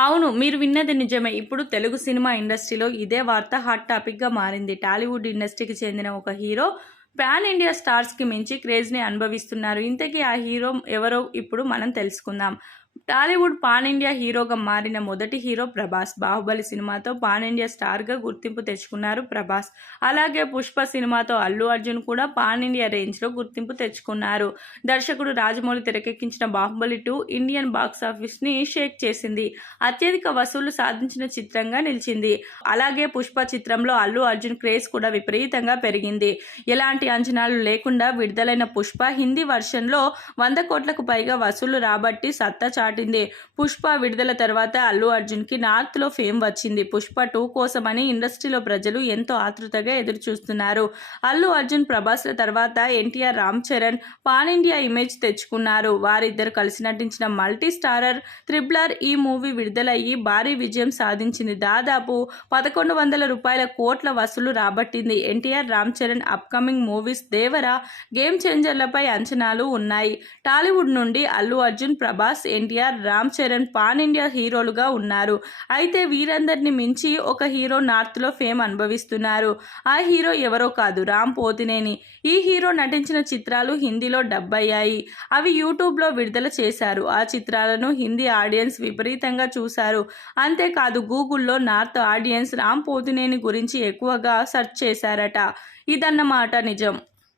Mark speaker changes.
Speaker 1: అవును మీరు విన్నది నిజమే. ఇప్పుడు తెలుగు సినిమా ఇండస్ట్రీలో ఇదే వార్త హాట్ టాపిక్గా మారింది. టాలీవుడ్ ఇండస్ట్రీకి చెందిన ఒక హీరో పాన్ ఇండియా స్టార్స్కి మించి క్రేజ్ని అనుభవిస్తున్నారు. ఇంతకీ ఆ హీరో ఎవరో ఇప్పుడు మనం తెలుసుకుందాం. టాలీవుడ్ పాన్ ఇండియా హీరోగా మారిన మొదటి హీరో ప్రభాస్. బాహుబలి సినిమాతో పాన్ ఇండియా స్టార్గా గుర్తింపు తెచ్చుకున్నారు ప్రభాస్. అలాగే పుష్ప సినిమాతో అల్లు అర్జున్ కూడా పాన్ ఇండియా రేంజ్లో గుర్తింపు తెచ్చుకున్నారు. దర్శకుడు రాజమౌళి తెరకెక్కించిన బాహుబలి టూ ఇండియన్ బాక్స్ ఆఫీస్ని షేక్ చేసింది. అత్యధిక వసూళ్ళు సాధించిన చిత్రంగా నిలిచింది. అలాగే పుష్ప చిత్రంలో అల్లు అర్జున్ క్రేజ్ కూడా విపరీతంగా పెరిగింది. ఎలాంటి అంచనాలు లేకుండా విడుదలైన పుష్ప హిందీ వర్షన్లో వంద కోట్లకు పైగా వసూళ్ళు రాబట్టి సత్తా చాటింది. పుష్ప విడుదల తర్వాత అల్లు అర్జున్కి నార్త్లో ఫేమ్ వచ్చింది. పుష్ప టూ కోసమని ఇండస్ట్రీలో ప్రజలు ఎంతో ఆతృతగా ఎదురుచూస్తున్నారు. అల్లు అర్జున్ ప్రభాస్ల తర్వాత NTR Ram Charan pan India image తెచ్చుకున్నారు. వారిద్దరు కలిసి నటించిన మల్టీ స్టారర్ త్రిబ్లర్ ఈ మూవీ విడుదలయ్యి భారీ విజయం సాధించింది. దాదాపు పదకొండు వందల రూపాయల కోట్ల వసూలు రాబట్టింది. NTR Ram Charan upcoming movies Devara game చేంజర్లపై అంచనాలు ఉన్నాయి. టాలీవుడ్ నుండి అల్లు అర్జున్ ప్రభాస్ ఎన్టీఆర్ రామ్ చరణ్ పాన్ ఇండియా హీరోలుగా ఉన్నారు. అయితే వీరందరిని మించి ఒక హీరో నార్త్లో ఫేమ్ అనుభవిస్తున్నారు. ఆ హీరో ఎవరో కాదు రామ్ పోతినేని. ఈ హీరో నటించిన చిత్రాలు హిందీలో డబ్ అయ్యాయి. అవి యూట్యూబ్లో విడుదల చేశారు. ఆ చిత్రాలను హిందీ ఆడియన్స్ విపరీతంగా చూశారు. అంతేకాదు గూగుల్లో నార్త్ ఆడియన్స్ రామ్ పోతినేని గురించి ఎక్కువగా సెర్చ్ చేశారట. ఇదన్నమాట నిజం.